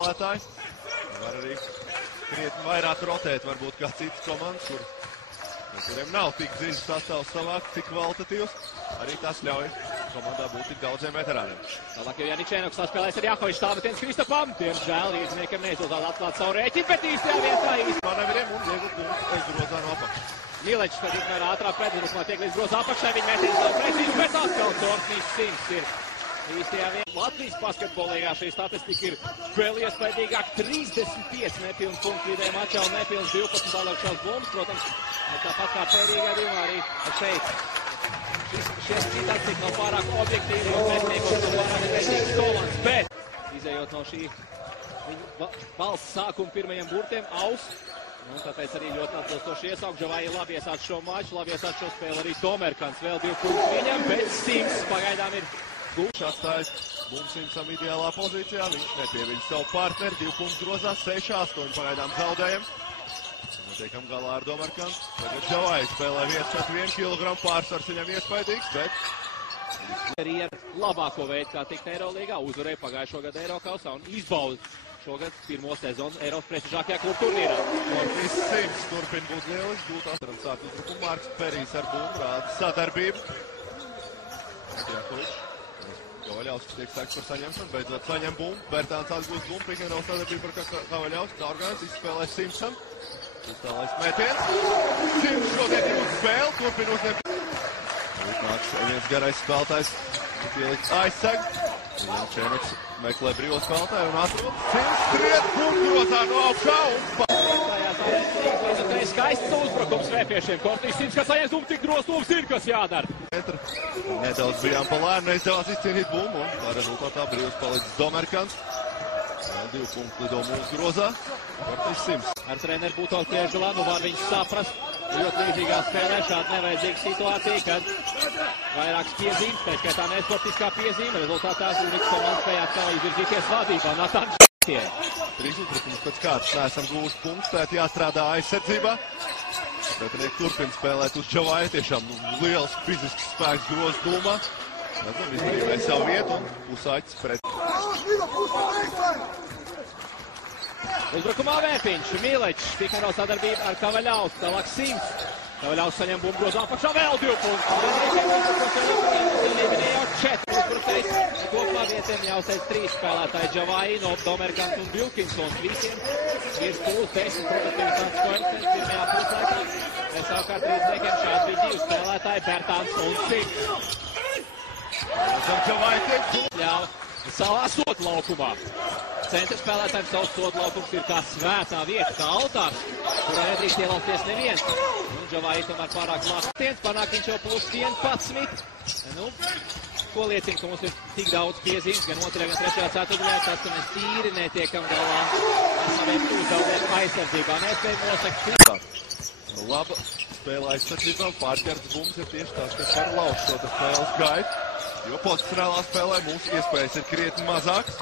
Var arī krietni vairāk rotēt, varbūt kā citas komandas, kuriem nav tik dziļs sastāvs savāk, cik kvalitatīvs. Arī tas ļauj komandā būt tik daudziem veterāniem. Tālāk jau Janičēnoks saspēlēs ar Jakovičs, tālmetiens Kristapam. Diemžēl Rīdzniekam neizdevās atklāt savu rēķinu, bet īstajā vietā Manevriem un iegūt punktus aiz grozā no apakšas. Milečs tad izmēr ātrāk pretuzbrukuma tiek līdz grozā apakšai, viņa metiens nav precīzi, bet atkal Torknīs Sims ir īstajā vietā. Latvijas basketbolīgā šī statistika ir vēl iespaidīgāk. 35 nepilnu punktu vidēji mačā un nepilns 12 tālākšās bumbas. Protams, tāpat kā pēdējā gadījumā arī šeit. Šie statistika nav pārāk objektīvi, jo pretiniekos nav pārāk neveicīgas komandas, bet izējot no šī valsts sākuma pirmajiem burtiem, tāpēc arī ļoti atbilstoši iesaukt. Džavaji labi iesāc šo maču, labi iesāc šo spēli arī Tomerkans. Vēl 2 punktus viņam, bet Sims pagaidām ir gūšs. Atstājas Bums Simsam ideālā pozīcijā, viņš nepieviļ savu partneri, 2 punktu grozā, 6-8 pagaidām zaudējam. Tiekam galā ar Tomerkanu. Tagad Džavaji spēlē 1-1 kg, pārsvars viņam iespaidīgs, bet arī ar labāko veidu, kā tikt Eirolīgā, uzvarēja pagājušo gadu Eirokausā un izbauda šogad pirmo sezonu Eiropas prestižākajā klubu turnīrā. Kortis Sims turpina būt lielisks, gūtās varam sākt uzbrukumu. Marks Perijs ar bumbu rāda sadarbību. Jakovičs. Kavaļauskas tiek sekts par saņemšanu, beidzot saņem bumbu. Bertāns atgūst bumbu, pikenrola sadarbību par Kavaļausku. Taurgājums izspēlē Simsam. Uztālais metiens. Sims šodien ir uz spēli, turpina uzņemt. Nāks viens garais spēlētājs, pieliks aizseg. Janičēnoks meklē brīvo spēlētāju un atrod. Sims skriet punktrozā no augšā un skaists uzbrukums vēpiešiem. Kortis Sims, kas saņems bumbu, tik dros tūms ir, kas jādara. Nedaudz bijām pa lēnu, neizdevās izcīnīt bumbu un tā rezultātā brīvs palicis Tomerkans. 2 punktu lido mūsu grozā. Kortis Sims. Ar treneru Būto Kriežulā, var viņš saprast. Ļoti līdzīgā spēlē šāda nevajadzīga situācija, kad vairākas piezīmes, tā skaitā nesportiskā piezīme, rezultātā Zūriks komandas spēja atkal izvirzīties vadībā. Natāns Štie. 3 uzbrukums pēc kārtas neesam gūši punktus, tēt jāstrādā aizsardzībā. Pretinieki turpina spēlēt uz Džavaji, tiešām liels fizisks spēks groz dūmā. Izdarīja savu vietu un pusāķis pret. Uzbrukumā Vēpiņš, Milečs, pikenrola sadarbība ar Kavaļausku, tālāk Sims. Kavaļausks saņem bumbu grozā apakšā, vēl 2 punktus. Jau 4 uzbrukējs, kopā vietiem jāuzteic 3 spēlētāji Džavaji, Tomerkans un Vilkinsons. Visiem virs plus 10 produktivitātes koeficients pirmajā puslaikā. Mēs savukārt Rīdzniekiem šādi bija 2 spēlētāji, Bertāns un Sims. Džavaji tiek ļauj savā sodu laukumā. Centra spēlētājiem savs sodu laukums ir kā svētā vieta, kā altārs, kurā nedrīkst ielausties neviens. Džavaji tomēr pārāk labs. Panāk viņš jau plus 11. Ko liecina, ka mums ir tik daudz piezīmes, gan 2. gan 3. ceturtdaļā, tas, ka mēs tīri netiekam galā ar saviem uzdevumiem aizsardzībā. Nespējam nosakt. Laba spēle aizsardzībā, pārķerts bumbas ir tieši tās, kas var lauzt šo spēles gaitu. Jo pozicionālā spēlē mūsu iespējas ir krietni mazākas.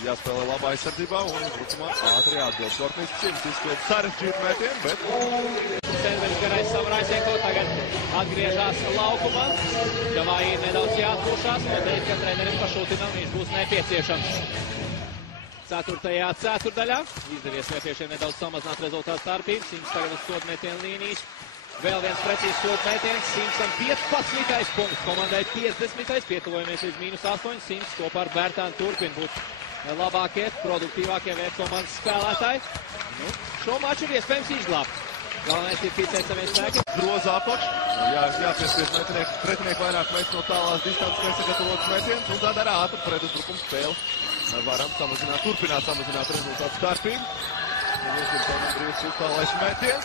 Jāspēlē labā aizsardzībā un uzbrukumā ātri atbild. Kortis Sims izpild sarežģītu metienu, bet Serveris garais Savraisenko tagad atgriežās laukumā. Džavaji nedaudz jāatpūšās, noteikti, ka trenerim pašūtinam viņš būs nepieciešams. 4. ceturtdaļā izdevies vēpiešiem nedaudz samazināt rezultātu starpību. Sims tagad uz sodu metienu līnijas. Vēl viens precīzs sodu metiens. Simsam 15. punkts, komandai 50. Pietuvojamies līdz -8. Sims kopā ar Bertānu turpina būt labākie, produktīvākie komandas spēlētāji. Šo maču ir iespējams izglābt. Galvenais ir ticēt saviem spēkiem. Groza apakš. Jāpiespies pretinieku vairāk mēs no tālās distances nesagatavotas metiens un tad ar ātru pretuzbrukumu spēli varam samazināt, turpināt samazināt rezultātu starpību. Brīvs uztālais metiens.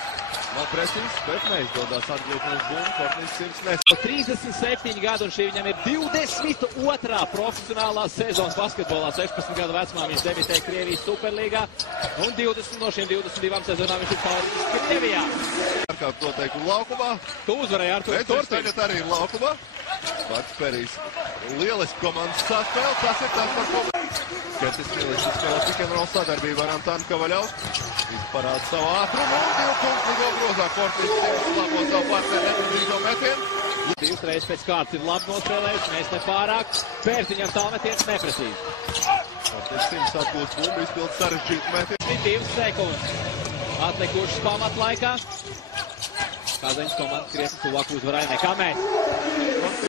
Nav precīzs, bet neizdodas atgūt mūsu bumbu. Kortis Sims nes. 37 gadu un šī viņam ir 22. profesionālā sezona basketbolā. 16 gadu vecumā viņš debitēja Krievijas Superlīgā un 20 no šiem 22 sezonām viņš ir palicis Krievijā. Ārkārt noteikumi laukumā. Tu uzvarēji ar to turpini. Tagad arī ir laukumā. Marks Perijs. Lieliski komandas saspēle. Tas ir tas, par ko Kertis Milečs izspēlē pikenrola sadarbību ar Antānu Kavaļausku. Izparāda savu ātrumu un 2 punktu lido grozā. Kortis Sims labo savu partneri nepabrīdo metienu. 2 reizes pēc kārtas ir labi nospēlējis, mēs nepārāk. Pērziņam tālmetiens neprecīzi. Ortiņš Sims atgūst bumbu, izpild sarežģītu metienu. 2 sekundes atlikušas pamatlaikā. Kazaņas komanda krietni tuvāk uzvarai nekā mēs.